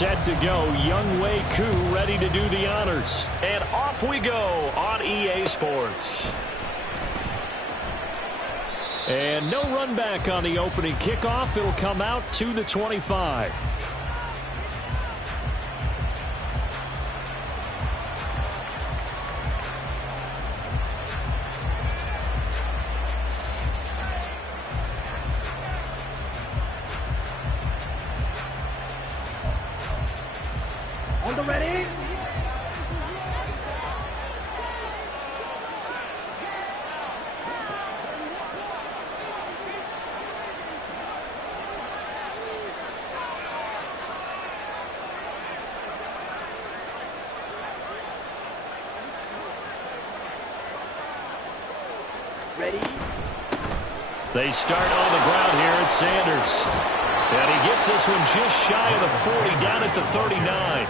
set to go. Younghoe Koo ready to do the honors. And off we go on EA Sports. And no run back on the opening kickoff. It'll come out to the 25. On the ready. Ready. They start on the ground here at Sanders. And he gets this one just shy of the 40, down at the 39.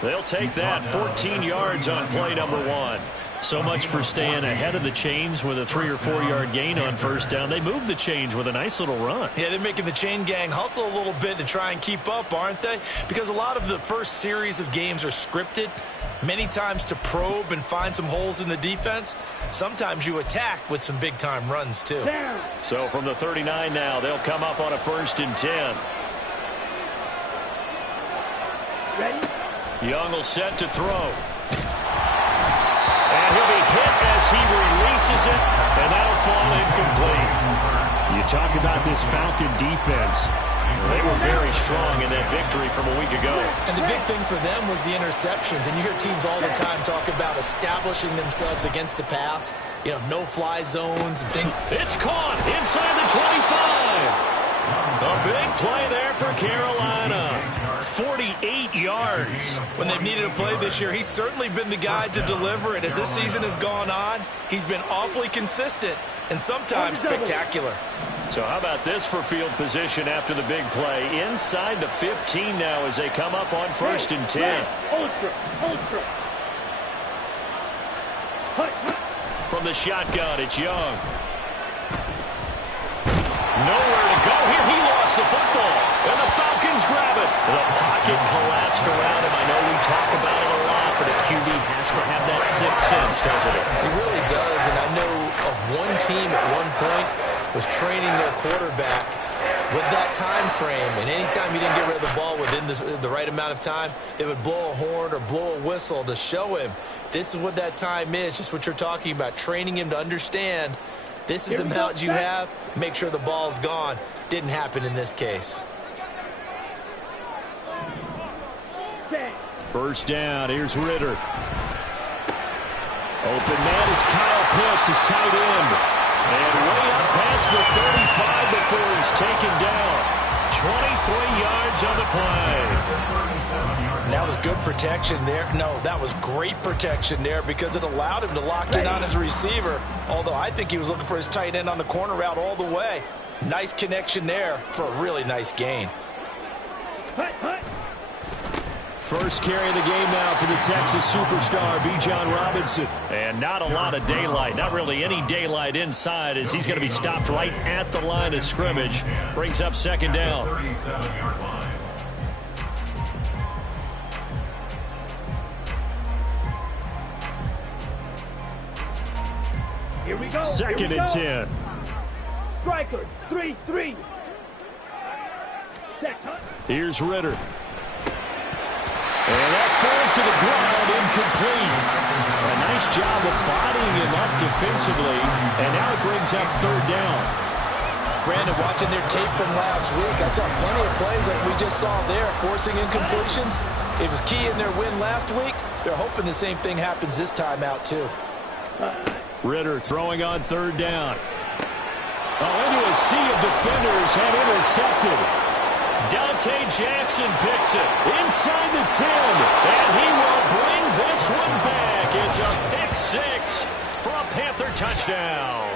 They'll take that 14 yards on play number 1. So much for staying ahead of the chains with a 3 or 4 yard gain on first down. They move the chains with a nice little run. Yeah, they're making the chain gang hustle a little bit to try and keep up, aren't they? Because a lot of the first series of games are scripted, many times to probe and find some holes in the defense. Sometimes you attack with some big-time runs, too. So from the 39 now, they'll come up on a 1st and 10. Ready. Young will set to throw. And he'll be hit as he releases it, and that'll fall incomplete. You talk about this Falcon defense. They were very strong in that victory from a week ago. And the big thing for them was the interceptions. And you hear teams all the time talk about establishing themselves against the pass. You know, no-fly zones and things. It's caught inside the 25. A big play there for Carolina. 48 yards. When they've needed a play this year, he's certainly been the guy to deliver it. As this season has gone on, he's been awfully consistent and sometimes spectacular. So how about this for field position after the big play? Inside the 15 now as they come up on 1st and 10. From the shotgun, it's Young. Nowhere to go here. He lost the football. And the Falcons grab it. The pocket collapsed around him. I know we talk about it a lot, but a QB has to have that sixth sense, doesn't it? He really does. And I know of one team at one point was training their quarterback with that time frame. And anytime he didn't get rid of the ball within the right amount of time, they would blow a horn or blow a whistle to show him this is what that time is, just what you're talking about, training him to understand this is the amount you have, make sure the ball's gone. Didn't happen in this case. First down, here's Ritter. Open man is Kyle Pitts, his tight end. And way up past the 35 before he's taken down. 23 yards on the play. And that was good protection there. No, that was great protection there because it allowed him to lock in on his receiver. Although I think he was looking for his tight end on the corner route all the way. Nice connection there for a really nice gain. First carry of the game now for the Texas superstar, Bijan Robinson. And not a lot of daylight, not really any daylight inside as he's going to be stopped right at the line of scrimmage. Brings up 2nd down. Here we go. 2nd and 10. Striker, 3-3. Here's Ritter. And that falls to the ground, incomplete. A nice job of bodying him up defensively, and now it brings up 3rd down. Brandon, watching their tape from last week, I saw plenty of plays like we just saw there, forcing incompletions. It was key in their win last week. They're hoping the same thing happens this time out, too. Ritter throwing on 3rd down. Into a sea of defenders and intercepted. Dante Jackson picks it inside the 10, and he will bring this one back. It's a pick 6 for a Panther touchdown.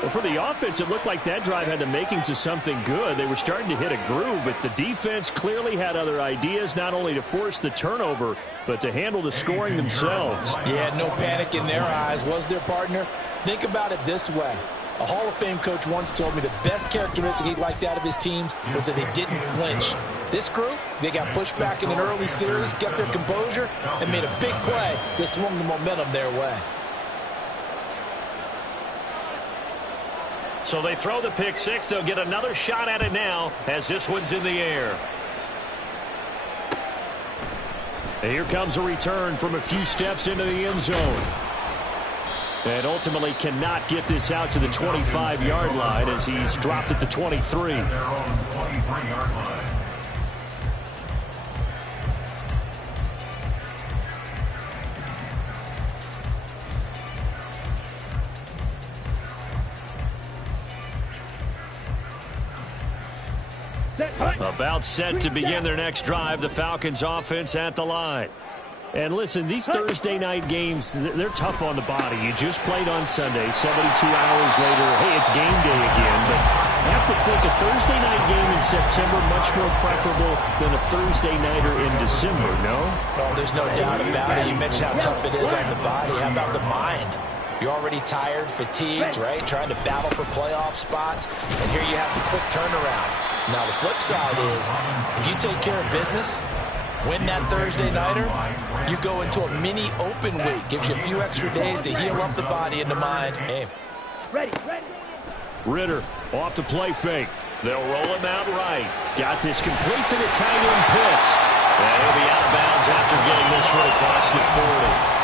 Well, for the offense, it looked like that drive had the makings of something good. They were starting to hit a groove, but the defense clearly had other ideas, not only to force the turnover, but to handle the scoring themselves. Yeah, no panic in their eyes, was their partner? Think about it this way. A Hall of Fame coach once told me the best characteristic he liked out of his teams was that they didn't flinch. This group, they got pushed back in an early series, kept their composure, and made a big play that swung the momentum their way. So they throw the pick six. They'll get another shot at it now as this one's in the air. And here comes a return from a few steps into the end zone. And ultimately cannot get this out to the 25-yard line as he's dropped at the 23. About set to begin their next drive. The Falcons offense at the line. And listen, these Thursday night games, they're tough on the body. You just played on Sunday, 72 hours later. Hey, it's game day again. But I have to think a Thursday night game in September much more preferable than a Thursday nighter in December, no? Well, there's no doubt about it. You mentioned how tough it is on the body. How about the mind? You're already tired, fatigued, right? Trying to battle for playoff spots. And here you have the quick turnaround. Now, the flip side is, if you take care of business, win that Thursday nighter, you go into a mini open week. Gives you a few extra days to heal up the body and the mind. Hey. Ready. Ritter off the play fake. They'll roll him out right. Got this complete to the tight end Pitts. And he'll be out of bounds after getting this one across the 40.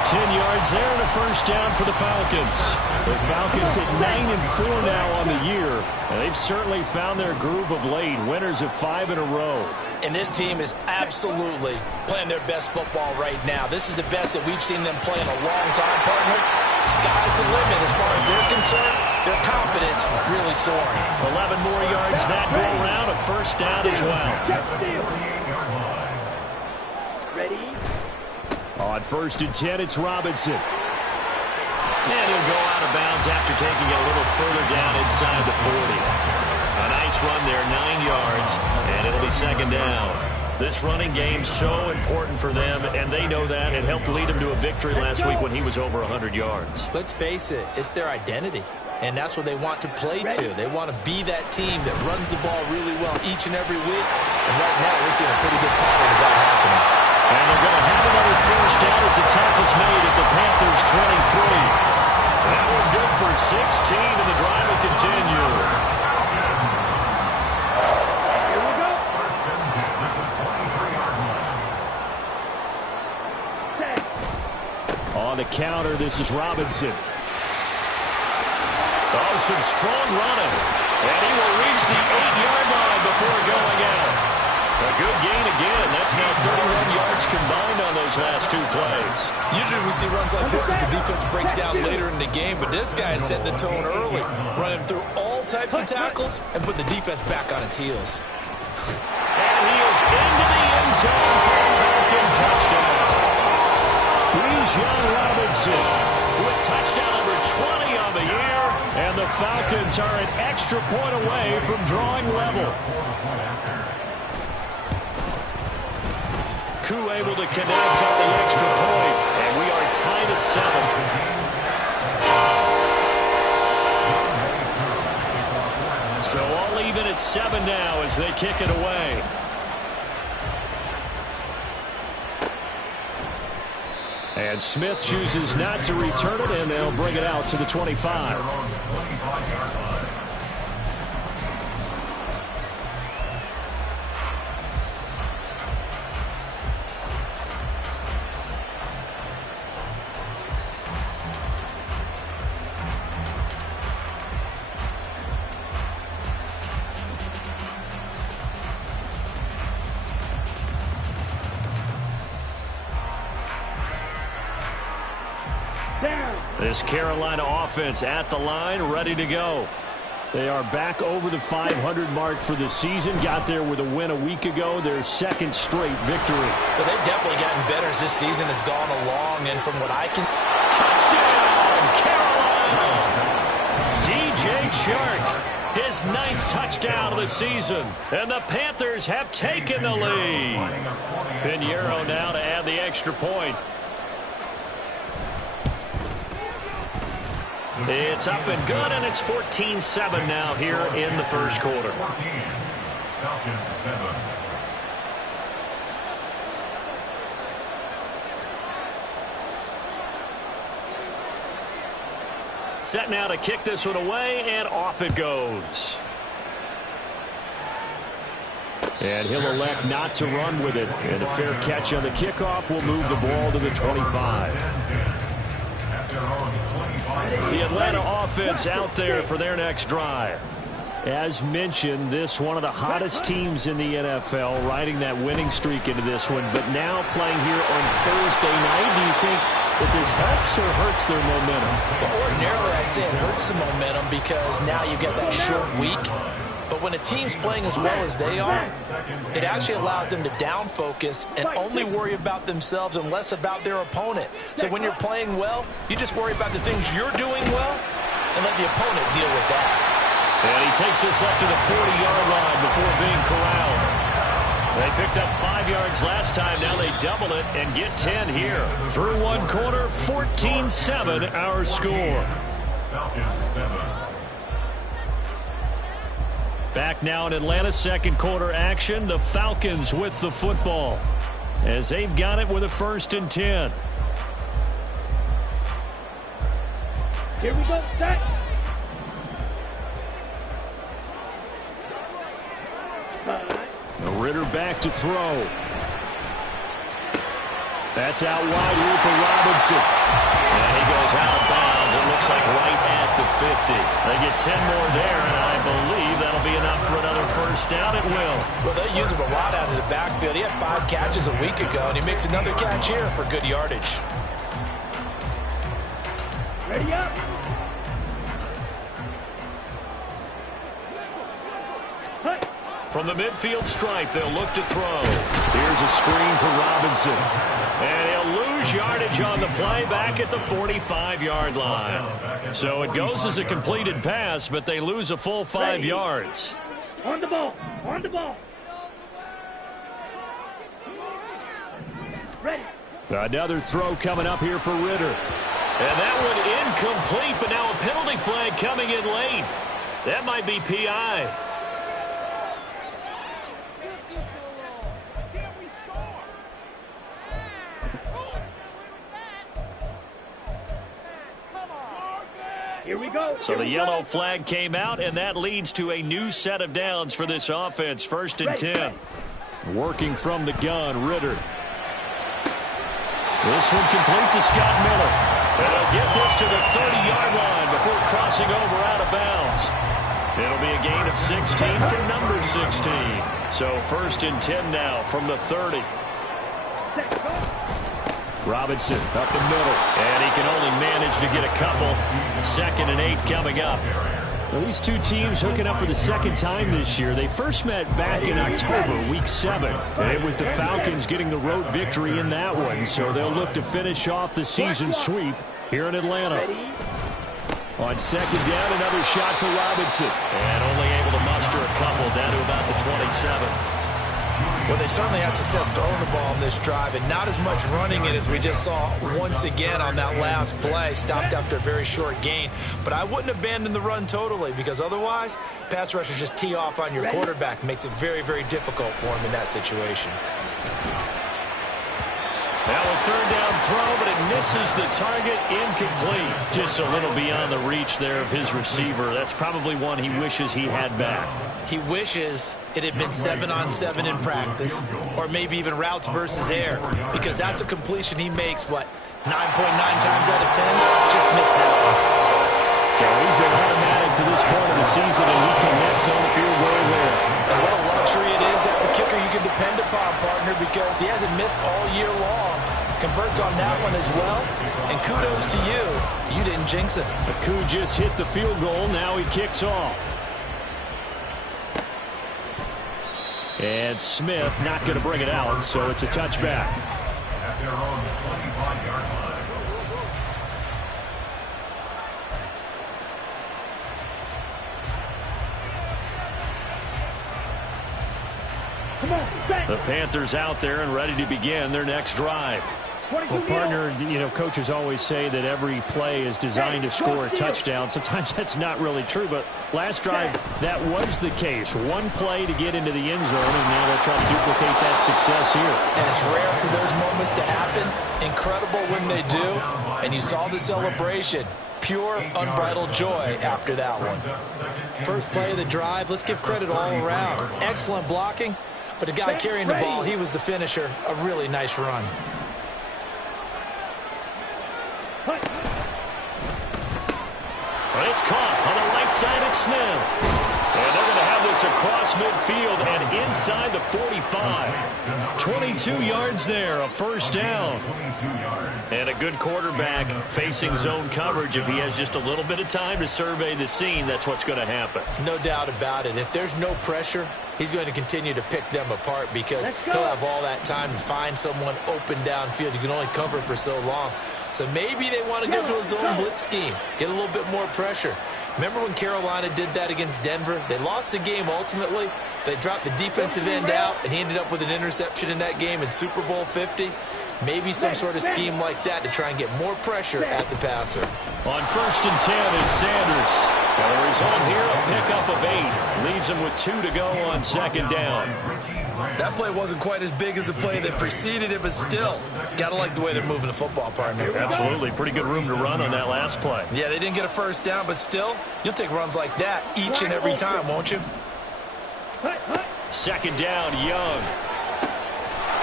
10 yards there and a first down for the Falcons. The Falcons at 9-4 now on the year. And they've certainly found their groove of late. Winners of 5 in a row. And this team is absolutely playing their best football right now. This is the best that we've seen them play in a long time, partner. Sky's the limit as far as they're concerned. Their confidence really soaring. 11 more yards that go around. A first down as well. Ready. On 1st and 10, it's Robinson. And he'll go out of bounds after taking it a little further down inside the 40. A nice run there, 9 yards, and it'll be second down. This running game's so important for them, and they know that. It helped lead them to a victory last week when he was over 100 yards. Let's face it, it's their identity, and that's what they want to play to. They want to be that team that runs the ball really well each and every week, and right now we're seeing a pretty good pattern of that happening. And they're going to have another first down as the tackle's made at the Panthers' 23. That one good for 16, and the drive will continue. Here we go. Set. On the counter, this is Robinson. Oh, some strong running. And he will reach the 8-yard line before going out. A good gain again. That's now 31 yards combined on those last two plays. Usually we see runs like this as the defense breaks down later in the game, but this guy is setting the tone early, running through all types of tackles and putting the defense back on its heels. And he is into the end zone for a Falcon touchdown. Bijan Robinson with touchdown number 20 on the year, and the Falcons are an extra point away from drawing level. Koo able to connect on the extra point, and we are tied at 7. So all even at 7 now as they kick it away. And Smith chooses not to return it, and they'll bring it out to the 25. This Carolina offense at the line, ready to go. They are back over the 500 mark for the season. Got there with a win a week ago, their second straight victory. But they've definitely gotten better as this season has gone along, and from what I can... Touchdown, Carolina! DJ Chark, his 9th touchdown of the season, and the Panthers have taken the lead. Pinheiro now to add the extra point. It's up and good, and it's 14-7 now here in the first quarter. 14, Falcons 7. Set now to kick this one away, and off it goes. And he'll elect not to run with it. And a fair catch on the kickoff will move the ball to the 25. The Atlanta offense out there for their next drive. As mentioned, this one of the hottest teams in the NFL, riding that winning streak into this one, but now playing here on Thursday night. Do you think that this helps or hurts their momentum? Well, ordinarily, I'd say it hurts the momentum because now you get that short week. But when a team's playing as well as they are, it actually allows them to down focus and only worry about themselves and less about their opponent. So when you're playing well, you just worry about the things you're doing well and let the opponent deal with that. And he takes this up to the 40-yard line before being corralled. They picked up 5 yards last time. Now they double it and get 10 here. Through one quarter, 14-7 our score. Back now in Atlanta, second quarter action. The Falcons with the football as they've got it with a 1st and 10. Here we go, set. Ritter back to throw. That's out wide here for Robinson. And he goes out of bounds. It looks like right at the 50. They get 10 more there, and I believe that'll be enough for another 1st down. It will. Well, they use him a lot out of the backfield. He had 5 catches a week ago, and he makes another catch here for good yardage. Ready up. From the midfield stripe, they'll look to throw. Here's a screen for Robinson. And he'll lose yardage on the play back at the 45-yard line. So it goes as a completed pass, but they lose a full 5 yards. On the ball. On the ball. Ready. Another throw coming up here for Ritter. And that one incomplete, but now a penalty flag coming in late. That might be PI. Here we go. So the yellow flag came out, and that leads to a new set of downs for this offense. 1st and 10. Working from the gun, Ritter. This one complete to Scott Miller. And they'll get this to the 30-yard line before crossing over out of bounds. It'll be a gain of 16 for number 16. So 1st and 10 now from the 30. Robinson up the middle, and he can only manage to get a couple. 2nd and 8 coming up. Well, these two teams hooking up for the 2nd time this year. They first met back in October, week 7. And it was the Falcons getting the road victory in that one, so they'll look to finish off the season sweep here in Atlanta. On 2nd down, another shot for Robinson. And only able to muster a couple down to about the 27. Well, they certainly had success throwing the ball in this drive, and not as much running it as we just saw once again on that last play. Stopped after a very short gain. But I wouldn't abandon the run totally, because otherwise, pass rushers just tee off on your quarterback. Makes it very, very difficult for him in that situation. Now a 3rd down throw, but it misses the target. Incomplete. Just a little beyond the reach there of his receiver. That's probably one he wishes he had back. He wishes it had been 7-on-7 in practice, or maybe even routes versus air, because that's a completion he makes, 9.9 times out of 10? Just missed that one. So he's been automatic to this point of the season, and he connects on the field goal there. And what a luxury it is to have a kicker you can depend upon, partner, because he hasn't missed all year long. Converts on that one as well, and kudos to you. You didn't jinx it. Aku just hit the field goal. Now he kicks off. And Smith not going to bring it out, so it's a touchback. At their own 25-yard line. Come on, set. The Panthers out there and ready to begin their next drive. Well, partner, coaches always say that every play is designed to score a touchdown. Sometimes that's not really true, but last drive, that was the case. One play to get into the end zone, and now they'll try to duplicate that success here. And it's rare for those moments to happen. Incredible when they do. And you saw the celebration. pure, unbridled joy after that one. First play of the drive, let's give credit all around. Excellent blocking, but the guy carrying the ball, he was the finisher. A really nice run. It's caught on the right side at Smith. And they're going to have this across midfield and inside the 45. 22 yards there, a first down. And a good quarterback facing zone coverage. If he has just a little bit of time to survey the scene, that's what's going to happen. No doubt about it. If there's no pressure, he's going to continue to pick them apart because he'll have all that time to find someone open downfield. You can only cover for so long. So maybe they want to go to a zone blitz scheme, get a little bit more pressure. Remember when Carolina did that against Denver? They lost the game ultimately. They dropped the defensive end out, and he ended up with an interception in that game in Super Bowl 50. Maybe some sort of scheme like that to try and get more pressure at the passer. On 1st and 10, it's Sanders. Well, the result here, a pickup of 8. Leaves him with 2 to go on 2nd down. That play wasn't quite as big as the play that preceded it, but still, gotta like the way they're moving the football, partner. Absolutely. Pretty good room to run on that last play. Yeah, they didn't get a first down, but still, you'll take runs like that each and every time, won't you? 2nd down, Young.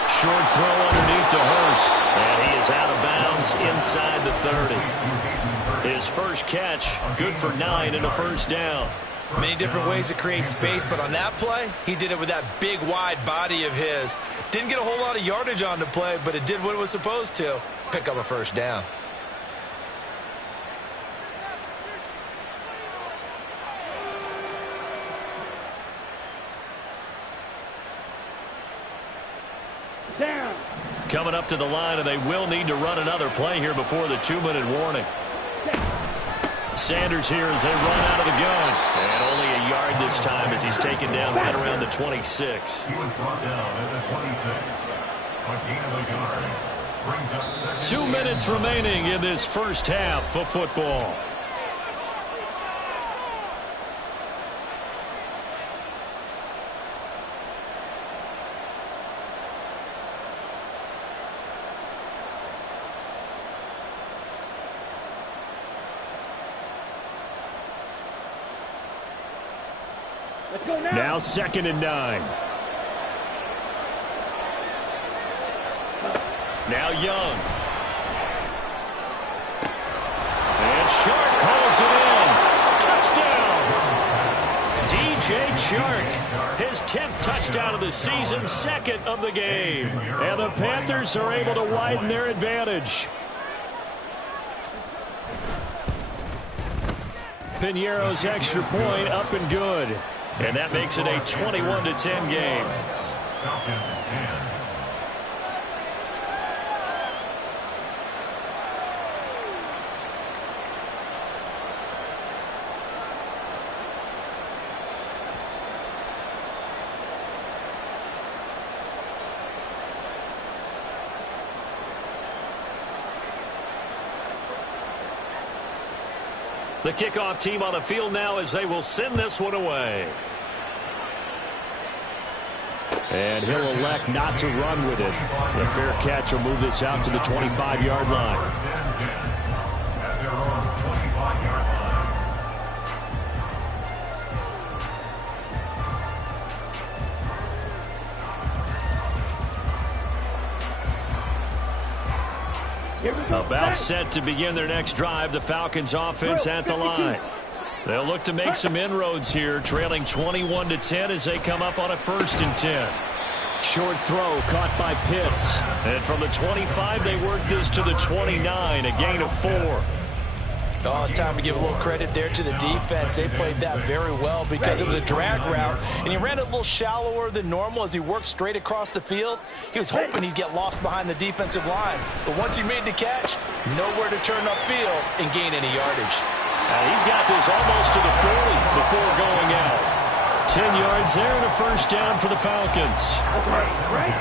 Short throw underneath to Hurst. And he is out of bounds inside the 30. His first catch, good for 9 and a first down. Many different ways to create space, but on that play, he did it with that big, wide body of his. Didn't get a whole lot of yardage on the play, but it did what it was supposed to. Pick up a first down. Down. Coming up to the line, and they will need to run another play here before the 2-minute warning. Sanders here as they run out of the gun. And only a yard this time as he's taken down right around the 26. He was brought down at the 26. A gain of a yard. Brings up 2 minutes remaining in this first half of football. Let's go now. Now 2nd and 9. Now Young. And Shark calls it in. Touchdown! DJ Chark, his 10th touchdown of the season, 2nd of the game. And the Panthers are able to widen their advantage. Piñeiro's extra point up and good. And that makes it a 21-10 game. Falcons 10. The kickoff team on the field now as they will send this one away. And he'll elect not to run with it. The fair catch will move this out to the 25-yard line. At their own 25-yard line. Here we go. About set to begin their next drive, the Falcons offense at the line. They'll look to make some inroads here, trailing 21-10 as they come up on a 1st and 10. Short throw caught by Pitts. And from the 25, they work this to the 29, a gain of 4. Oh, it's time to give a little credit there to the defense. They played that very well because it was a drag route, and he ran it a little shallower than normal as he worked straight across the field. He was hoping he'd get lost behind the defensive line, but once he made the catch, nowhere to turn upfield and gain any yardage. He's got this almost to the 40 before going out. 10 yards there and a first down for the Falcons. Ready.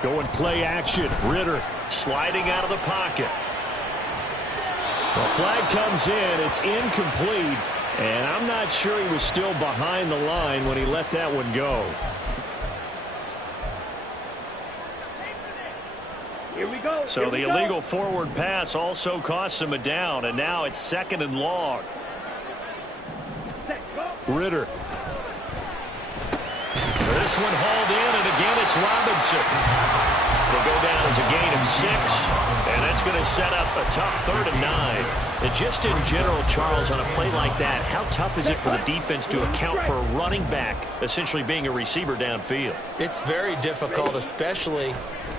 Going play action. Ritter sliding out of the pocket. The flag comes in. It's incomplete. And I'm not sure he was still behind the line when he let that one go. Here we go. So the illegal forward pass also costs him a down, and now it's 2nd and long. Set, go. Ritter. This one hauled in, and again it's Robinson. They'll go down as a gain of 6, and that's going to set up a tough 3rd and 9. And just in general, Charles, on a play like that, how tough is it for the defense to account for a running back essentially being a receiver downfield? It's very difficult, especially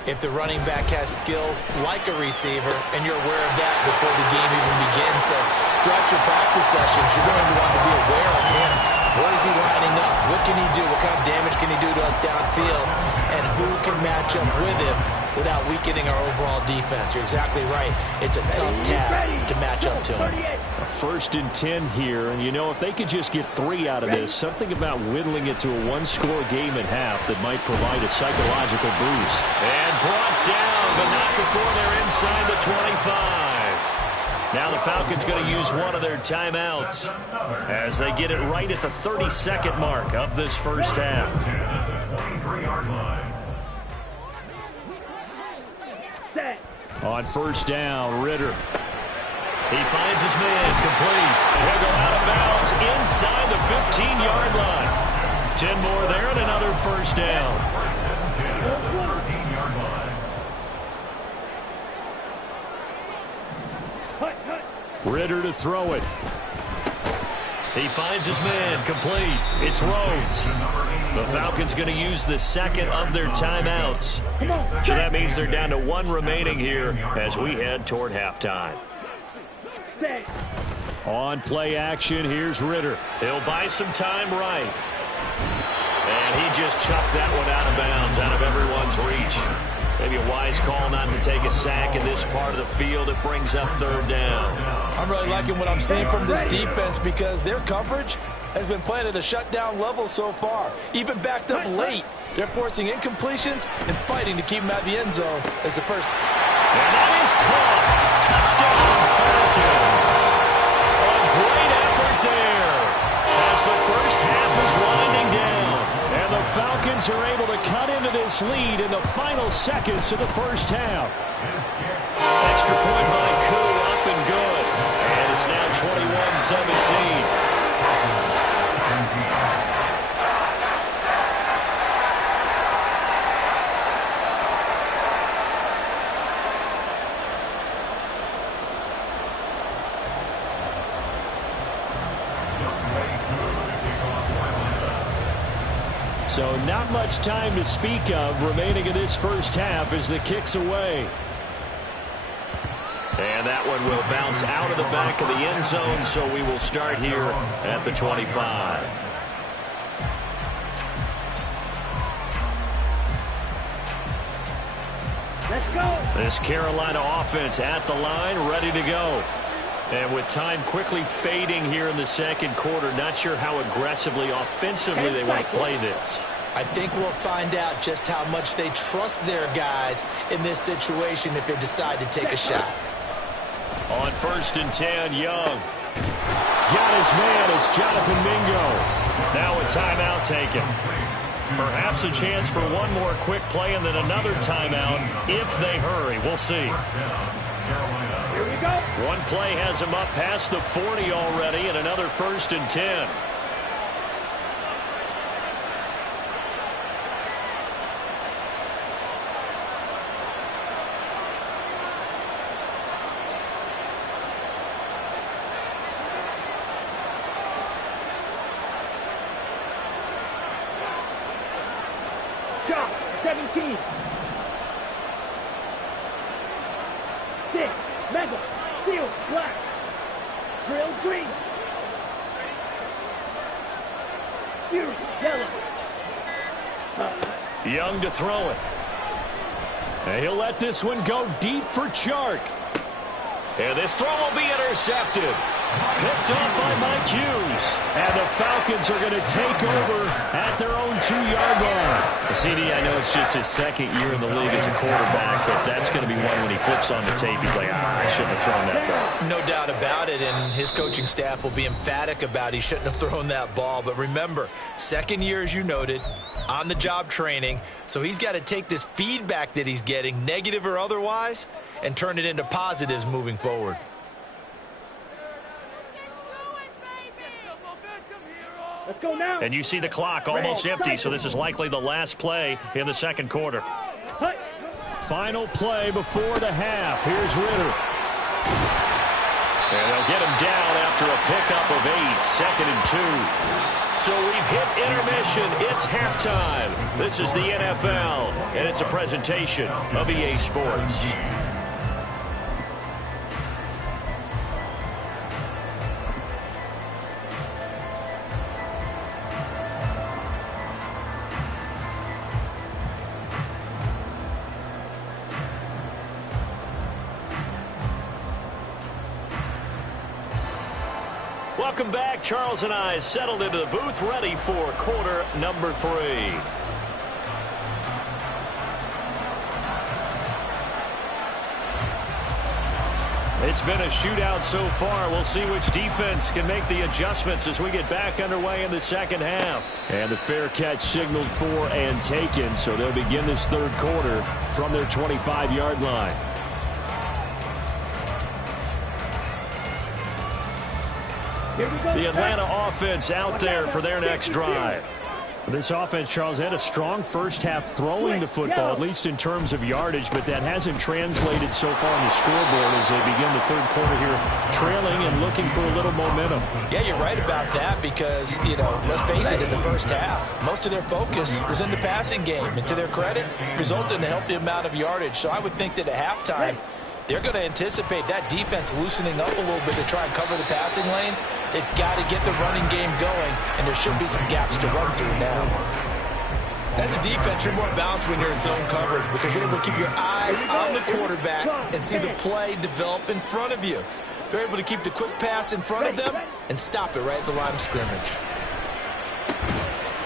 if the running back has skills like a receiver, and you're aware of that before the game even begins. So throughout your practice sessions, you're going to want to be aware of him. Where is he lining up? What can he do? What kind of damage can he do to us downfield? And who can match up with him without weakening our overall defense? You're exactly right. It's a tough task to match up to him. A 1st and 10 here, and you know, if they could just get 3 out of this, something about whittling it to a 1-score game at half that might provide a psychological boost. And brought down, but not before they're inside the 25. Now the Falcons going to use one of their timeouts as they get it right at the 32nd mark of this first half. Set. On 1st down, Ritter. He finds his man complete. He'll go out of bounds inside the 15-yard line. 10 more there and another 1st down. Ritter to throw it. He finds his man complete. It's Rhodes. The Falcons going to use the 2nd of their timeouts. So that means they're down to 1 remaining here as we head toward halftime. On play action, here's Ritter. He'll buy some time right. And he just chucked that one out of bounds, out of everyone's reach. Maybe a wise call not to take a sack in this part of the field. It brings up 3rd down. I'm really liking what I'm seeing from this defense because their coverage has been playing at a shutdown level so far. Even backed up late, they're forcing incompletions and fighting to keep them out of the end zone as the first. And that is caught. Touchdown, Falcons. A great effort there as the first half is winding down. And the Falcons are able to cut into this lead in the final seconds of the first half. Extra point by Koo, up and good. And it's now 21-17. So not much time to speak of remaining in this first half as the kick's away. And that one will bounce out of the back of the end zone, so we will start here at the 25. Let's go. This Carolina offense at the line, ready to go. And with time quickly fading here in the 2nd quarter, not sure how aggressively, offensively they want to play this. I think we'll find out just how much they trust their guys in this situation if they decide to take a shot. On 1st and 10, Young. Got his man, it's Jonathan Mingo. Now a timeout taken. Perhaps a chance for one more quick play and then another timeout if they hurry. We'll see. Here we go. One play has him up past the 40 already and another 1st and 10. Shot. 17. 6. Mega. Steel. Black. Drill. Green. Fury. Yellow. Young to throw it. And he'll let this one go deep for Chark. And this throw will be intercepted. Picked up by Mike Hughes. And the Falcons are going to take over at their own 2-yard line. CD, I know it's just his second year in the league as a quarterback, but that's going to be one when he flips on the tape. He's like, I shouldn't have thrown that ball. No doubt about it, and his coaching staff will be emphatic about he shouldn't have thrown that ball. But remember, second year, as you noted, on-the-job training, so he's got to take this feedback that he's getting, negative or otherwise, and turn it into positives moving forward. Let's go now. And you see the clock almost empty, so this is likely the last play in the second quarter. Final play before the half. Here's Ritter. And they'll get him down after a pickup of 8, 2nd and 2. So we've hit intermission. It's halftime. This is the NFL, and it's a presentation of EA Sports. Welcome back. Charles and I settled into the booth, ready for quarter number 3. It's been a shootout so far. We'll see which defense can make the adjustments as we get back underway in the second half. And the fair catch signaled for and taken, so they'll begin this third quarter from their 25-yard line. The Atlanta offense out there for their next drive. This offense, Charles, had a strong first half throwing the football, at least in terms of yardage, but that hasn't translated so far on the scoreboard as they begin the third quarter here, trailing and looking for a little momentum. Yeah, you're right about that because, let's face it, in the first half, most of their focus was in the passing game. And to their credit, resulted in a healthy amount of yardage. So I would think that at halftime, they're going to anticipate that defense loosening up a little bit to try and cover the passing lanes. They've got to get the running game going, and there should be some gaps to run through now. As a defense, you're more balanced when you're in zone coverage because you're able to keep your eyes on the quarterback and see the play develop in front of you. They're able to keep the quick pass in front of them and stop it right at the line of scrimmage.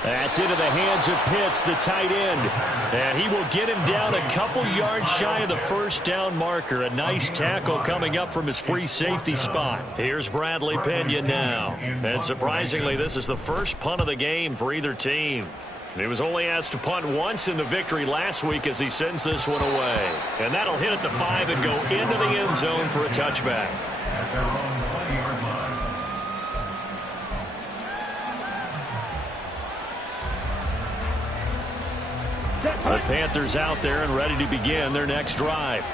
That's into the hands of Pitts, the tight end. And he will get him down a couple yards shy of the first down marker. A nice tackle coming up from his free safety spot. Here's Bradley Pena now. And surprisingly, this is the first punt of the game for either team. He was only asked to punt once in the victory last week as he sends this one away. And that'll hit at the 5 and go into the end zone for a touchback. At their own 20-yard line. The Panthers out there and ready to begin their next drive.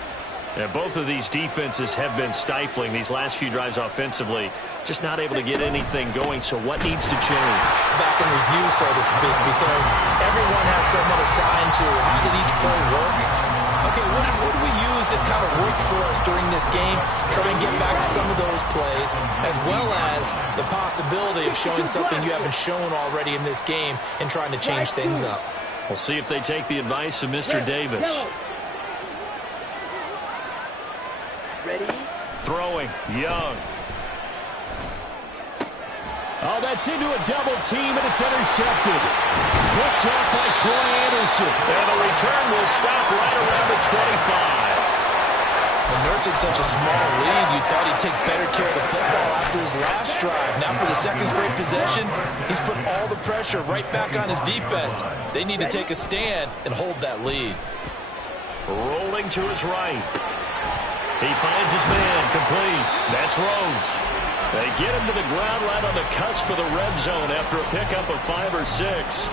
And both of these defenses have been stifling these last few drives offensively. Just not able to get anything going, so what needs to change? Back in review, so to speak, because everyone has someone assigned to how did each play work? Okay, what do we use that kind of worked for us during this game? Try and get back to some of those plays, as well as the possibility of showing something you haven't shown already in this game and trying to change things up. We'll see if they take the advice of Mr. Davis. Ready? Throwing, Young. Oh, that's into a double team, and it's intercepted. Picked up by Troy Anderson. And the return will stop right around the 25. When nursing such a small lead, you thought he'd take better care of the football after his last drive. Now for the second straight possession, he's put all the pressure right back on his defense. They need to take a stand and hold that lead. Rolling to his right. He finds his man, complete. That's Rhodes. They get him to the ground right on the cusp of the red zone after a pickup of 5 or 6.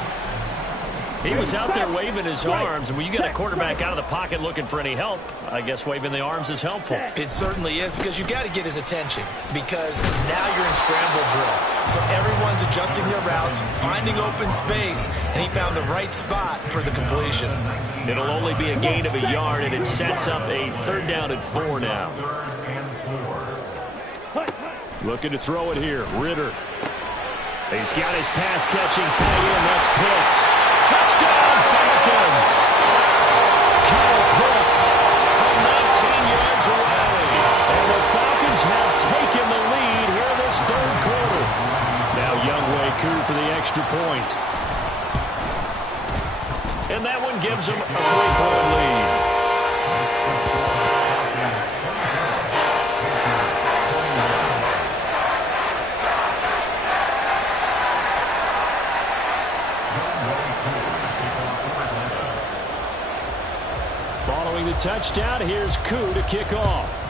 He was out there waving his arms, and when you get a quarterback out of the pocket looking for any help, I guess waving the arms is helpful. It certainly is, because you got to get his attention, because now you're in scramble drill. So everyone's adjusting their routes, finding open space, and he found the right spot for the completion. It'll only be a gain of a yard, and it sets up a 3rd down and 4 now. 3rd and 4. Looking to throw it here. Ritter. He's got his pass-catching tight end. That's Pitts. Touchdown, Falcons! Kyle Pitts from 19 yards away. And the Falcons have taken the lead here in them a 3-point lead. Following the touchdown, here's Koo to kick off.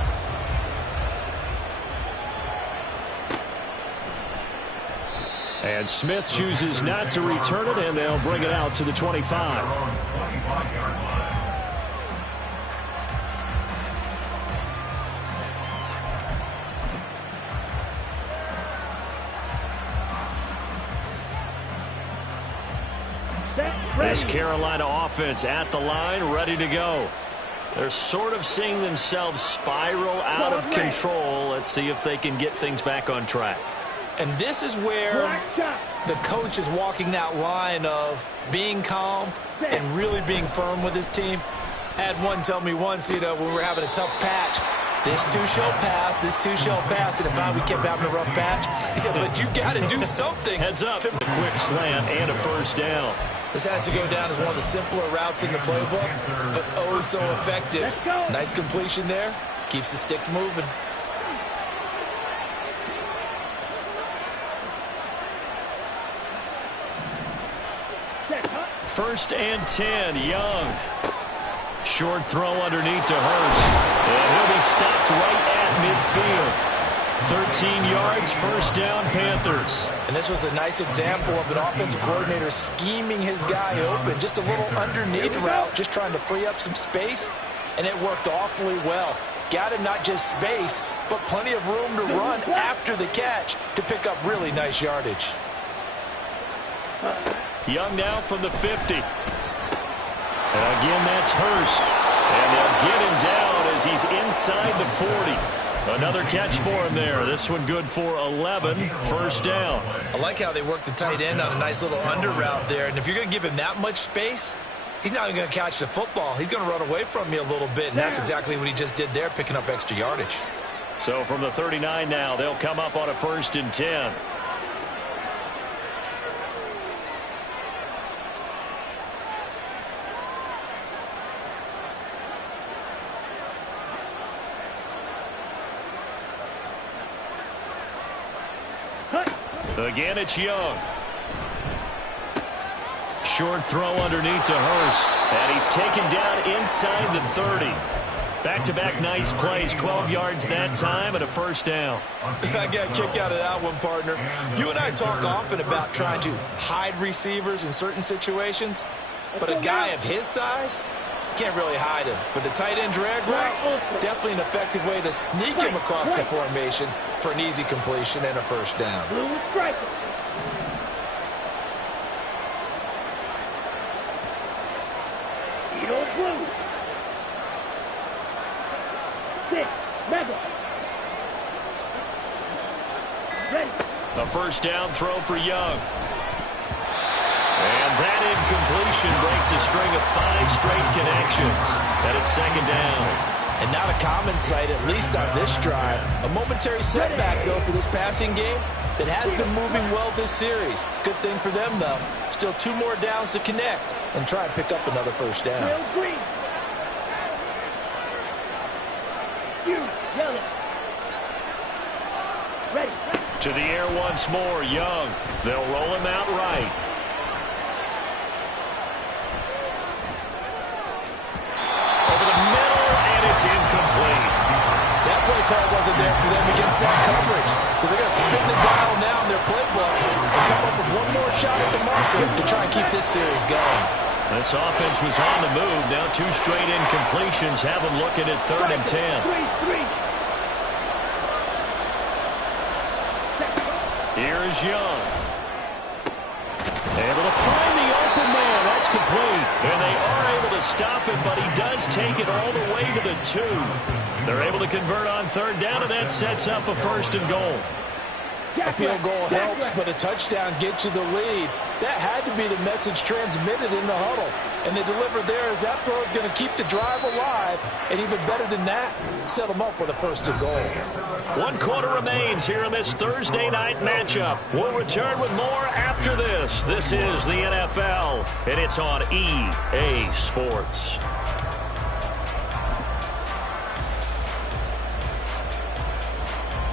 And Smith chooses not to return it, and they'll bring it out to the 25. This Carolina offense at the line, ready to go. They're sort of seeing themselves spiral out of control. Let's see if they can get things back on track. And this is where the coach is walking that line of being calm and really being firm with his team. I had one tell me once, when we were having a tough patch, this too shall pass, this too shall pass. And if we kept having a rough patch, he said, but you got to do something. Heads up. A quick slant and a first down. This has to go down as one of the simpler routes in the playbook, but oh so effective. Nice completion there. Keeps the sticks moving. First and 10, Young. Short throw underneath to Hurst. And he'll be stopped right at midfield. 13 yards, first down, Panthers. And this was a nice example of an offensive coordinator scheming his guy open. Just a little underneath route, just trying to free up some space. And it worked awfully well. Got him not just space, but plenty of room to run after the catch to pick up really nice yardage. Young now from the 50. And again, that's Hurst. And they'll get him down as he's inside the 40. Another catch for him there. This one good for 11. First down. I like how they worked the tight end on a nice little under route there. And if you're going to give him that much space, he's not even going to catch the football. He's going to run away from you a little bit. And that's exactly what he just did there, picking up extra yardage. So from the 39 now, they'll come up on a 1st and 10. Again, it's Young. Short throw underneath to Hurst. And he's taken down inside the 30. Back-to-back nice plays, 12 yards that time and a first down. I got a kick out of that one, partner. You and I talk often about trying to hide receivers in certain situations, but a guy of his size can't really hide him. But the tight end drag route, definitely an effective way to sneak him across the formation for an easy completion and a first down. A first down throw for Young. And that incompletion breaks a string of 5 straight connections. And it's second down. And not a common sight, at least on this drive. A momentary setback, though, for this passing game that has been moving well this series. Good thing for them, though. Still 2 more downs to connect and try and pick up another first down. Ready. To the air once more, Young. They'll roll him out right. Over the middle, and it's incomplete. That play call wasn't there for them against that coverage. So they're going to spin the dial now in their playbook and come up with one more shot at the marker to try and keep this series going. This offense was on the move. Now 2 straight incompletions have them looking at 3rd and 10. 3-3. Here is Young. Able to find the open man. That's complete. And they are able to stop him, but he does take it all the way to the 2. They're able to convert on 3rd down, and that sets up a 1st and goal. A field goal helps, but a touchdown gets you the lead. That had to be the message transmitted in the huddle. And they delivered there as that throw is going to keep the drive alive. And even better than that, set them up with a first and goal. 1 quarter remains here in this Thursday night matchup. We'll return with more after this. This is the NFL, and it's on EA Sports.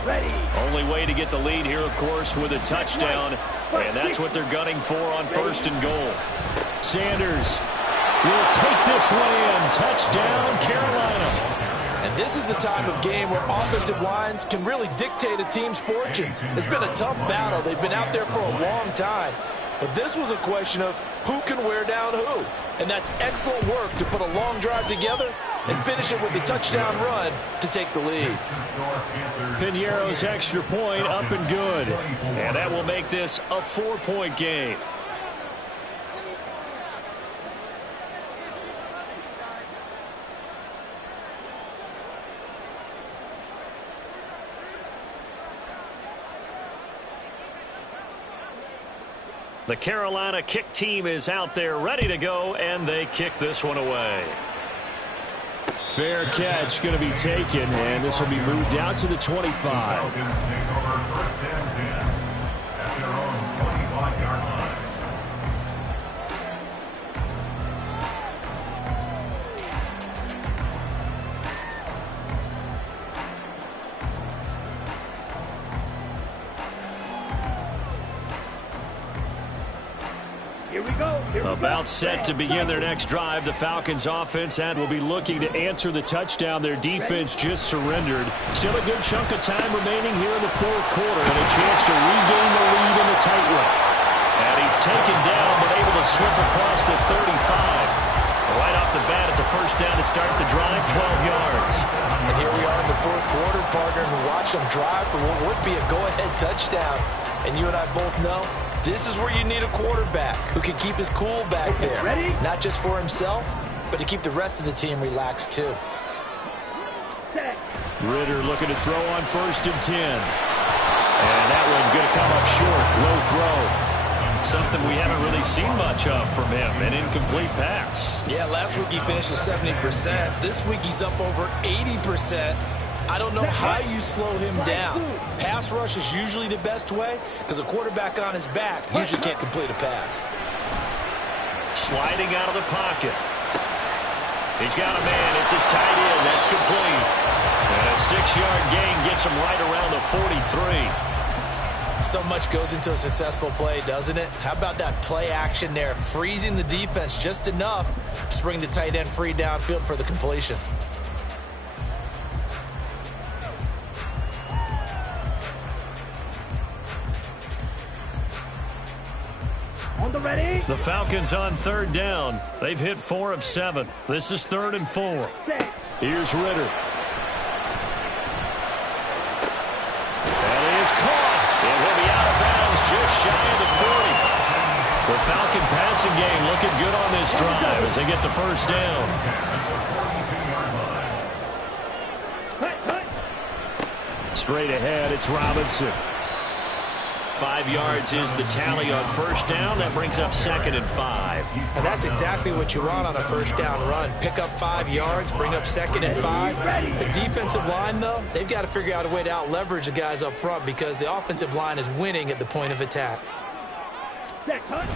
Ready. Only way to get the lead here, of course, with a touchdown, and that's what they're gunning for on first and goal. Sanders will take this one in. Touchdown, Carolina. And this is the type of game where offensive lines can really dictate a team's fortunes. It's been a tough battle. They've been out there for a long time. But this was a question of who can wear down who. And that's excellent work to put a long drive together and finish it with a touchdown run to take the lead. Piñeiro's extra point up and good. And that will make this a 4-point game. The Carolina kick team is out there ready to go, and they kick this one away. Fair catch going to be taken, and this will be moved out to the 25. Falcons take over first and 10 at their own 25-yard line. Here we go. About set to begin their next drive. The Falcons offense and will be looking to answer the touchdown their defense just surrendered. Still a good chunk of time remaining here in the fourth quarter and a chance to regain the lead in the tightrope. And he's taken down but able to slip across the 35. Right off the bat, it's a first down to start the drive, 12 yards. And here we are in the fourth quarter, partner, and watch them drive for what would be a go-ahead touchdown. And you and I both know this is where you need a quarterback who can keep his cool back there. Ready? Not just for himself, but to keep the rest of the team relaxed too. Set. Ritter looking to throw on first and 10. And that one going to come up short. Low throw. Something we haven't really seen much of from him. An incomplete pass. Yeah, last week he finished at 70%. This week he's up over 80%. I don't know how you slow him down. Pass rush is usually the best way because a quarterback on his back usually can't complete a pass. Sliding out of the pocket. He's got a man. It's his tight end. That's complete. And a 6-yard gain gets him right around the 43. So much goes into a successful play, doesn't it? How about that play action there? Freezing the defense just enough to bring the tight end free downfield for the completion. On the ready. The Falcons on third down. They've hit 4 of 7. This is 3rd and 4. Set. Here's Ritter. That is caught. And he'll be out of bounds just shy of the 40. The Falcon passing game looking good on this drive as they get the first down. Hut, hut. Straight ahead, it's Robinson. 5 yards is the tally on first down. That brings up 2nd and 5. And that's exactly what you want on a first down run. Pick up 5 yards, bring up 2nd and 5. The defensive line, though, they've got to figure out a way to out-leverage the guys up front because the offensive line is winning at the point of attack. Set, hut.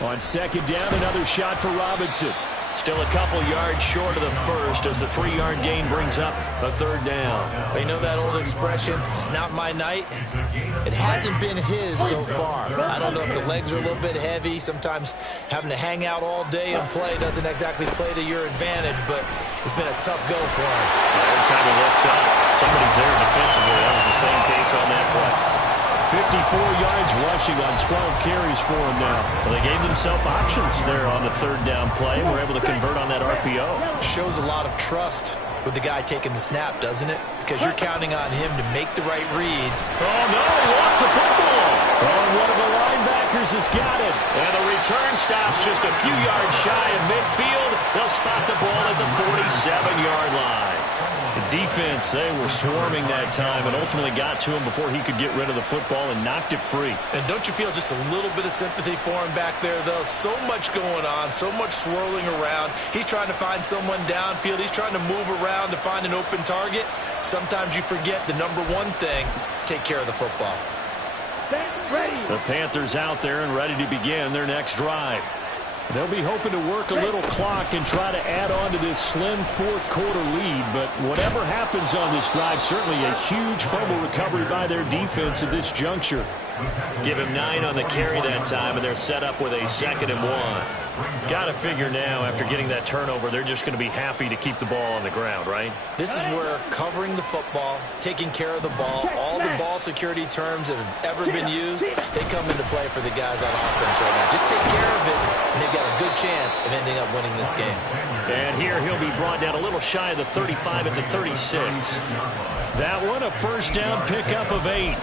On 2nd down, another shot for Robinson. Still a couple yards short of the first as the 3-yard gain brings up a 3rd down. Well, you know that old expression, it's not my night? It hasn't been his so far. I don't know if the legs are a little bit heavy. Sometimes having to hang out all day and play doesn't exactly play to your advantage, but it's been a tough go for him. Every time he looks up, somebody's there defensively. That was the same case on that play. 54 yards rushing on 12 carries for him now. Well, they gave themselves options there on the 3rd down play. We're able to convert on that RPO. Shows a lot of trust with the guy taking the snap, doesn't it? Because you're counting on him to make the right reads. Oh, no, he lost the football. Oh, and one of the linebackers has got it. And the return stops just a few yards shy of midfield. They'll spot the ball at the 47-yard line. The defense, they were swarming that time and ultimately got to him before he could get rid of the football and knocked it free. And don't you feel just a little bit of sympathy for him back there, though? So much going on, so much swirling around. He's trying to find someone downfield. He's trying to move around to find an open target. Sometimes you forget the number one thing, take care of the football. Ready. The Panthers out there and ready to begin their next drive. They'll be hoping to work a little clock and try to add on to this slim fourth-quarter lead. But whatever happens on this drive, certainly a huge fumble recovery by their defense at this juncture. Give him 9 on the carry that time, and they're set up with a 2nd and 1. Got to figure now, after getting that turnover, they're just going to be happy to keep the ball on the ground, right? This is where covering the football, taking care of the ball, all the ball security terms that have ever been used, they come into play for the guys on offense right now. Just take care of it, and they've got a good chance of ending up winning this game. And here he'll be brought down a little shy of the 35 at the 36. That one, a first down pickup of 8.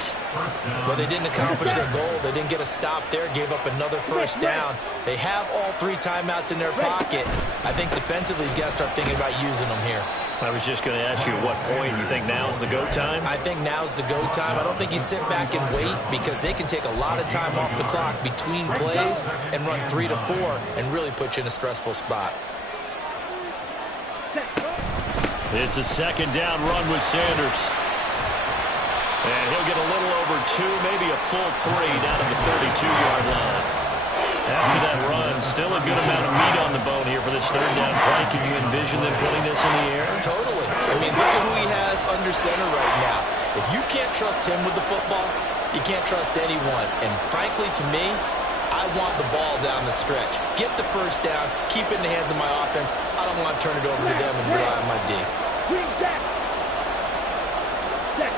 Well, they didn't accomplish their goal. They didn't get a stop there, gave up another first down. They have all 3 timeouts in their pocket. I think defensively, you got to start thinking about using them here. I was just going to ask you at what point you think now's the go time? I think now's the go time. I don't think you sit back and wait because they can take a lot of time off the clock between plays and run 3 to 4 and really put you in a stressful spot. It's a 2nd down run with Sanders. And he'll get a little over 2, maybe a full 3 down at the 32-yard line. After that run, still a good amount of meat on the bone here for this 3rd down play. Can you envision them putting this in the air? Totally. I mean, look at who he has under center right now. If you can't trust him with the football, you can't trust anyone. And frankly, to me, I want the ball down the stretch. Get the first down, keep it in the hands of my offense. I don't want to turn it over to them and rely on my D.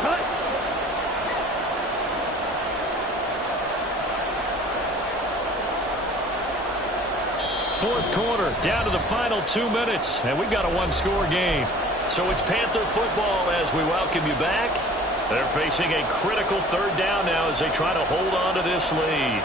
Cut. Fourth quarter, down to the final 2 minutes, and we've got a 1-score game. So it's Panther football as we welcome you back. They're facing a critical 3rd down now as they try to hold on to this lead.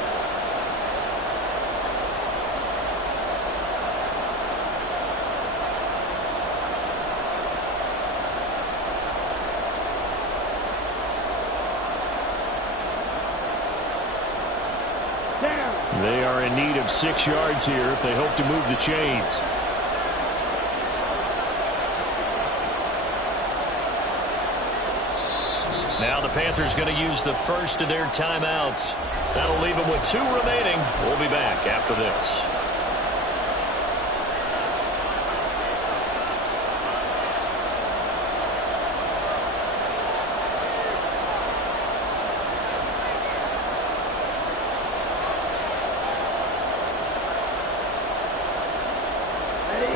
They are in need of 6 yards here if they hope to move the chains. Now the Panthers going to use the first of their timeouts. That'll leave them with 2 remaining. We'll be back after this.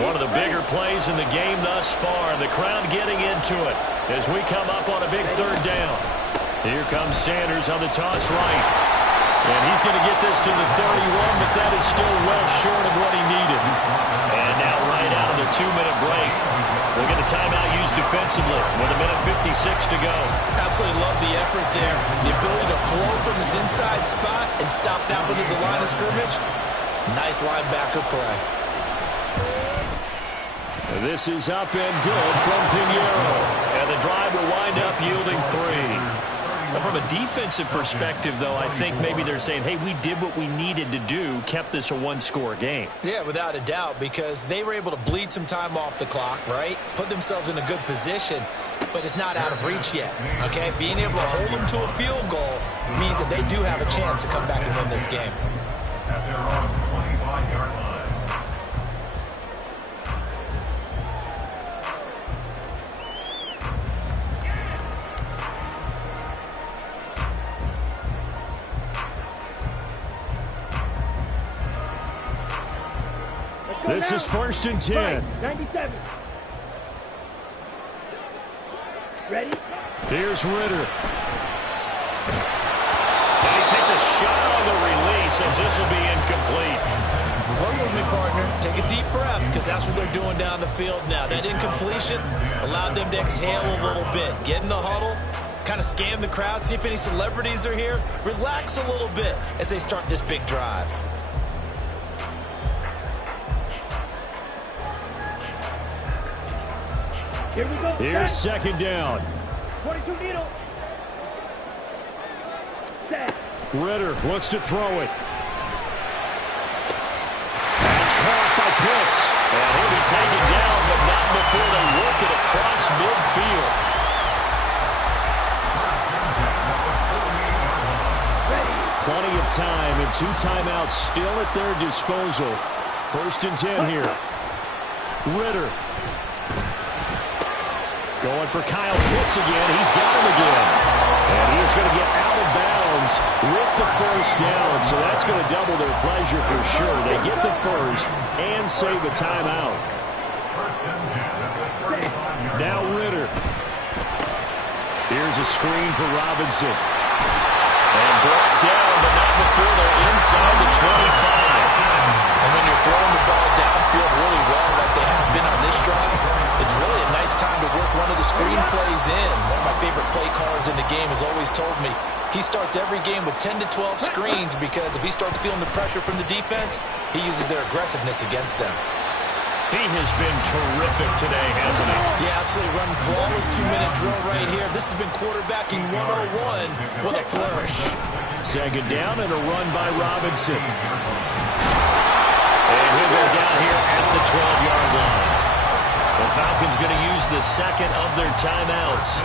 One of the bigger plays in the game thus far. The crowd getting into it as we come up on a big 3rd down. Here comes Sanders on the toss right. And he's going to get this to the 31, but that is still well short of what he needed. And now right out of the 2-minute break, we'll get a timeout used defensively with 1:56 to go. Absolutely love the effort there. The ability to flow from his inside spot and stop that one at the line of scrimmage. Nice linebacker play. This is up and good from Pinheiro. And the drive will wind up yielding 3. Now, from a defensive perspective, though, I think maybe they're saying, hey, we did what we needed to do, kept this a 1-score game. Yeah, without a doubt, because they were able to bleed some time off the clock, right? Put themselves in a good position, but it's not out of reach yet, okay? Being able to hold them to a field goal means that they do have a chance to come back and win this game. At their own 25-yard line. This is 1st and 10. 97. Ready? Here's Ritter. And he takes a shot on the release as this will be incomplete. Work with me, partner. Take a deep breath because that's what they're doing down the field now. That incompletion allowed them to exhale a little bit. Get in the huddle, kind of scan the crowd, see if any celebrities are here. Relax a little bit as they start this big drive. Here we go. Here's Set. second down. 22 needle. Set. Ritter looks to throw it. That's caught by Pitts. And he'll be taken down, but not before they work it across midfield. Plenty of time and 2 timeouts still at their disposal. 1st and 10 here. Ritter. Going for Kyle Pitts again. He's got him again. And he is going to get out of bounds with the 1st down. So that's going to double their pleasure for sure. They get the 1st and save a timeout. Now Ritter. Here's a screen for Robinson. And brought down, but not before they're inside the 25. And when you're throwing the ball downfield really well like they have been on this drive, it's really a nice time to work one of the screen plays in. One of my favorite play callers in the game has always told me he starts every game with 10 to 12 screens because if he starts feeling the pressure from the defense, he uses their aggressiveness against them. He has been terrific today, hasn't he? Yeah, absolutely. Running flawless 2-minute drill right here. This has been quarterbacking 101 with a flourish. Second down and a run by Robinson. And he'll go down here at the 12-yard line. The Falcons going to use the second of their timeouts,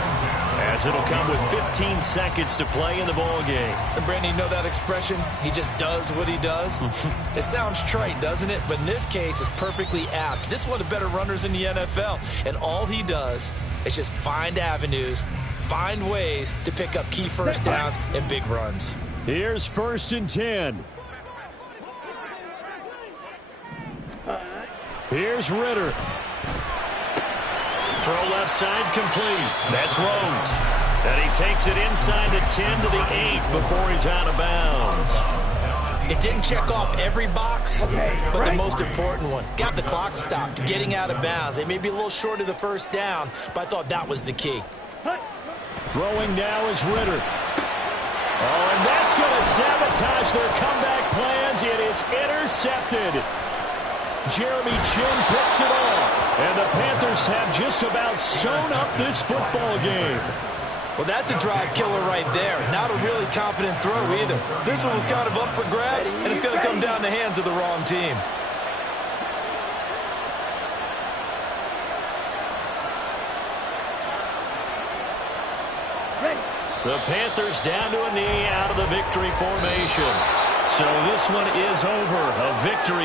as it'll come with 15 seconds to play in the ball game. And Brandon, you know that expression? He just does what he does. It sounds trite, doesn't it? But in this case, it's perfectly apt. This is one of the better runners in the NFL, and all he does is just find avenues, find ways to pick up key 1st downs and big runs. Here's 1st and 10. Here's Ritter. Throw left side complete. That's Rhodes. And he takes it inside the 10 to the 8 before he's out of bounds. It didn't check off every box, but the most important one. Got the clock stopped, getting out of bounds. They may be a little short of the 1st down, but I thought that was the key. Throwing now is Ritter. Oh, and that's going to sabotage their comeback plans. It is intercepted. Jeremy Chin picks it off. And the Panthers have just about sewn up this football game. Well, that's a drive killer right there. Not a really confident throw either. This one was kind of up for grabs, and it's going to come down the hands of the wrong team. The Panthers down to a knee out of the victory formation. So this one is over. A victory